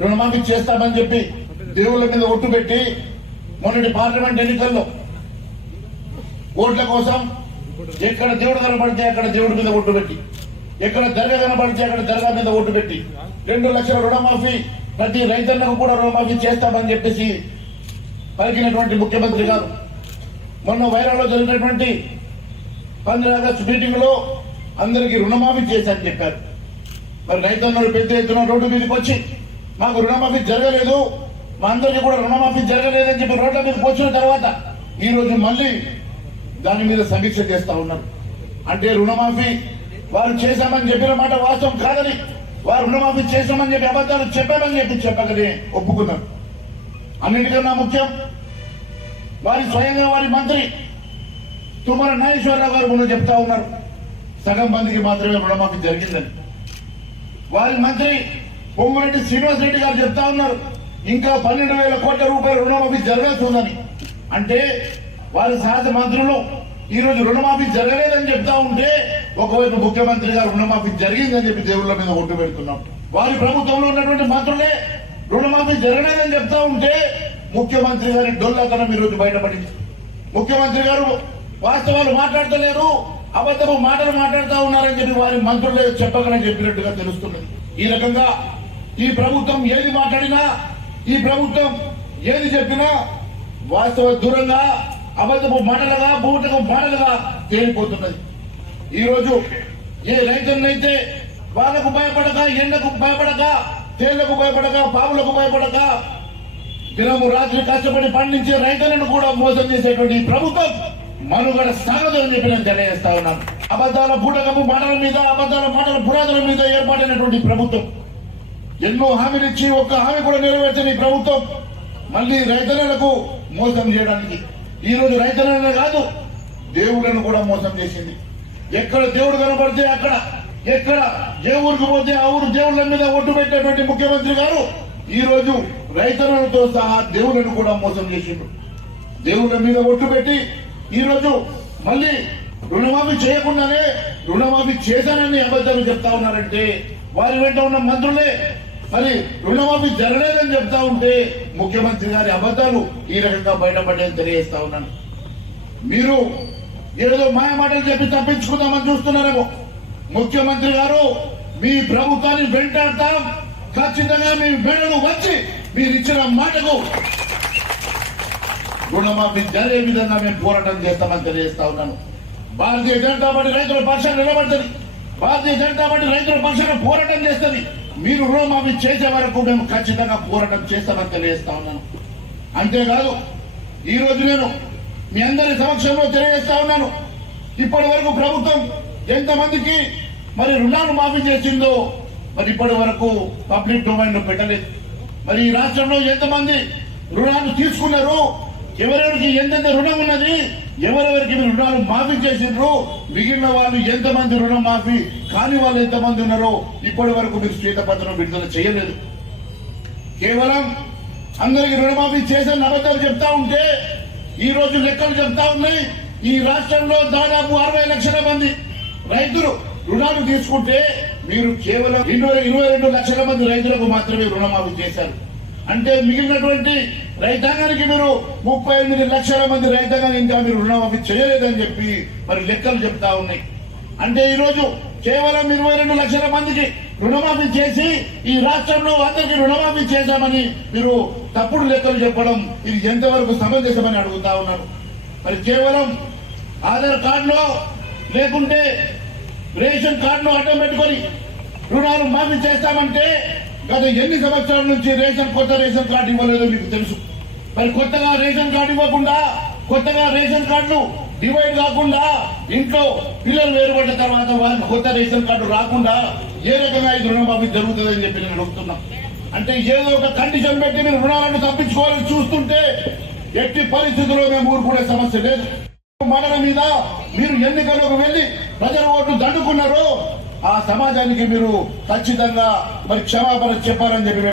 రుణమాఫీ చేస్తామని చెప్పి దేవుళ్ళ మీద ఒట్టు పెట్టి మొన్నటి పార్లమెంట్ ఎన్నికల్లో ఓట్ల కోసం ఎక్కడ దేవుడు కనబడితే అక్కడ దేవుడి మీద ఒట్టు పెట్టి, ఎక్కడ దర్గా కనబడితే అక్కడ దర్గా మీద ఒట్టు పెట్టి 2 లక్షల రుణమాఫీ ప్రతి రైతన్నకు కూడా రుణమాఫీ చేస్తామని చెప్పేసి పలికినటువంటి ముఖ్యమంత్రి గారు మొన్న వైరాలో జరిగినటువంటి 15 ఆగస్టు మీటింగ్ లో అందరికీ రుణమాఫీ చేశారని చెప్పారు. మరి రైతన్నలు పెద్ద ఎత్తున రోడ్డు మీదకి వచ్చి మాకు రుణమాఫీ జరగలేదు, మా అందరికీ కూడా రుణమాఫీ జరగలేదని చెప్పి రోడ్ల మీదకి వచ్చిన తర్వాత ఈ రోజు మళ్ళీ దాని మీద సమీక్ష చేస్తా ఉన్నారు. అంటే రుణమాఫీ వారు చేశామని చెప్పిన మాట వాస్తవం కాదని, వారు రుణమాఫీ చేశామని చెప్పి అబద్ధాలు చెప్పామని చెప్పి చెప్పకనే ఒప్పుకున్నారు. అన్నిటికన్నా ముఖ్యం, వారి స్వయంగా వారి మంత్రి తుమ్మల నాగేశ్వరరావు గారు ముందు చెప్తా ఉన్నారు సగం మందికి మాత్రమే రుణమాఫీ జరిగిందని. వారి మంత్రి పొంగురెడ్డి శ్రీనివాస్ రెడ్డి గారు చెప్తా ఉన్నారు ఇంకా 12,000 కోట్ల రూపాయల రుణమాఫీ జరగాల్సిందని. అంటే వారి సహజ మంత్రులు ఈ రోజు రుణమాఫీ జరగలేదని చెప్తా ఉంటే ఒకవైపు ముఖ్యమంత్రి గారు రుణమాఫీ జరిగిందని చెప్పి దేవుళ్ళ మీద ఒట్టు పెడుతున్నాం. వారి ప్రభుత్వంలో ఉన్నటువంటి మంత్రులే రుణమాఫీ జరగలేదని చెప్తా ఉంటే ముఖ్యమంత్రి గారి డొల్లతనం ఈ రోజు బయటపడింది. ముఖ్యమంత్రి గారు వాస్తవాలు మాట్లాడతలేరు, అబద్ధపు మాటలు మాట్లాడుతూ ఉన్నారని చెప్పి వారి మంత్రులే చెప్పకనే చెప్పినట్టుగా తెలుస్తున్నది. ఈ రకంగా ఈ ప్రభుత్వం ఏది మాట్లాడినా, ఈ ప్రభుత్వం ఏది చెప్పినా వాస్తవ దూరంగా అబద్ధపు మాటలుగా బూటకు మాటలుగా తేలిపోతున్నది. ఈ రోజు ఏ రైతులనైతే వాళ్ళకు భయపడక, ఎండకు భయపడక, తేళ్లకు భయపడక, పాములకు భయపడక దినము రాత్రి కష్టపడి పండించే రైతులను కూడా మోసం చేసేటువంటి ప్రభుత్వం మనుగడ సాగదని చెప్పి నేను తెలియజేస్తా ఉన్నాను. అబద్ధాల బూటకపు మాటల మీద, అబద్ధాల మాటల పురాతన మీద ఏర్పాటైనటువంటి ప్రభుత్వం ఎన్నో హామీలు ఇచ్చి ఒక్క హామీ కూడా నెరవేర్చని ప్రభుత్వం మళ్ళీ రైతులకు మోసం చేయడానికి ఈ రోజు రైతులనే కాదు దేవుళ్ళను కూడా మోసం చేసింది. ఎక్కడ దేవుడు కనబడితే అక్కడ, ఎక్కడ ఏ ఊరికి పోతే ఆ ఊరు దేవుళ్ళ మీద ఒట్టు పెట్టేటువంటి ముఖ్యమంత్రి గారు ఈ రోజు రైతులతో సహా దేవుళ్ళను కూడా మోసం చేసిండు. దేవుళ్ళ మీద ఒట్టు పెట్టి ఈ రోజు మళ్ళీ రుణమాఫీ చేయకుండానే రుణమాఫీ చేశానని అబద్ధాలు చెప్తా ఉన్నారంటే వారి వెంట ఉన్న మంత్రులే మరి రుణమాఫీ జరగలేదని చెప్తా ఉంటే ముఖ్యమంత్రి గారి అబద్ధాలు ఈ రకంగా బయటపడేది తెలియజేస్తా ఉన్నాను. మీరు ఏదో మాయ మాటలు చెప్పి తప్పించుకుందామని చూస్తున్నారేమో. ముఖ్యమంత్రి గారు మీ ప్రభుత్వాన్ని వెంటాడతాం, ఖచ్చితంగా మీ మెడలు వచ్చి మీరు ఇచ్చిన మాటకు రుణమాఫీ జరిగే విధంగా మేము పోరాటం చేస్తామని తెలియజేస్తా ఉన్నాను. భారతీయ జనతా పార్టీ రైతుల పక్షాన్ని నిలబడుతుంది, భారతీయ జనతా పార్టీ రైతుల పక్షాన్ని పోరాటం చేస్తుంది. మీరు రుణమాఫీ చేసే వరకు మేము ఖచ్చితంగా పోరాటం చేస్తామని తెలియజేస్తా ఉన్నాను. అంతేకాదు ఈ రోజు నేను మీ అందరి సమక్షంలో తెలియజేస్తా ఉన్నాను, ఇప్పటి వరకు ప్రభుత్వం ఎంతమందికి మరి రుణాలు మాఫీ చేసిందో మరి ఇప్పటి వరకు పబ్లిక్ డొమైన్ లో పెట్టలేదు. మరి ఈ రాష్ట్రంలో ఎంతమంది రుణాలు తీసుకున్నారు, ఎవరెవరికి ఎంతెంత రుణం ఉన్నది, ఎవరెవరికి రుణాలు మాఫీ చేసిండ్రు, మిగిలిన వాళ్ళు ఎంతమంది రుణం మాఫీ కాని వాళ్ళు ఎంతమంది ఉన్నారో ఇప్పటి వరకు మీరు శ్వేతపత్రం విడుదల చేయలేదు. కేవలం అందరికి రుణమాఫీ చేసిన అబద్ధాలు చెప్తా ఉంటే ఈ రోజు లెక్కలు చెప్తా ఉన్నాయి. ఈ రాష్ట్రంలో దాదాపు 60 లక్షల మంది రైతులు రుణాలు తీసుకుంటే మీరు కేవలం 22 లక్షల మంది రైతులకు మాత్రమే రుణమాఫీ చేశారు. అంటే మిగిలినటువంటి రైతాంగానికి మీరు 38 లక్షల మంది రైతాంగానికి ఇంకా మీరు రుణమాఫీ చేయలేదని చెప్పి మరి లెక్కలు చెప్తా ఉన్నాయి. అంటే ఈ రోజు కేవలం 22 లక్షల మందికి రుణమాఫీ చేసి ఈ రాష్ట్రంలో అందరికీ రుణమాఫీ చేశామని మీరు తప్పుడు లెక్కలు చెప్పడం ఇది ఎంతవరకు సమంజసమని అడుగుతా ఉన్నారు. మరి కేవలం ఆధార్ కార్డులో లేకుంటే రేషన్ కార్డులో అడ్డం పెట్టుకొని రుణాలు మాఫీ చేస్తామంటే గత ఎన్ని సంవత్సరాల నుంచి కొత్త రేషన్ కార్డు ఇవ్వలేదో మీకు తెలుసు. మరి కొత్తగా రేషన్ కార్డు ఇవ్వకుండా, కొత్తగా రేషన్ కార్డులు డివైడ్ కాకుండా, ఇంట్లో పిల్లలు వేరుపడ్డ తర్వాత వారికి కొత్త రేషన్ కార్డు రాకుండా ఏ రకంగా ఇది రుణమాఫీ జరుగుతుందని చెప్పి నేను అడుగుతున్నా. అంటే ఏదో ఒక కండిషన్ పెట్టి మీరు రుణాలను తప్పించుకోవాలని చూస్తుంటే ఎట్టి పరిస్థితుల్లో మేము ఊరుకునే సమస్య లేదు. మాటల మీద మీరు ఎన్నికలకు వెళ్లి ప్రజల ఓట్లు దండుకున్నారో ఆ సమాజానికి మీరు ఖచ్చితంగా మరి క్షమాపణ చెప్పాలని చెప్పి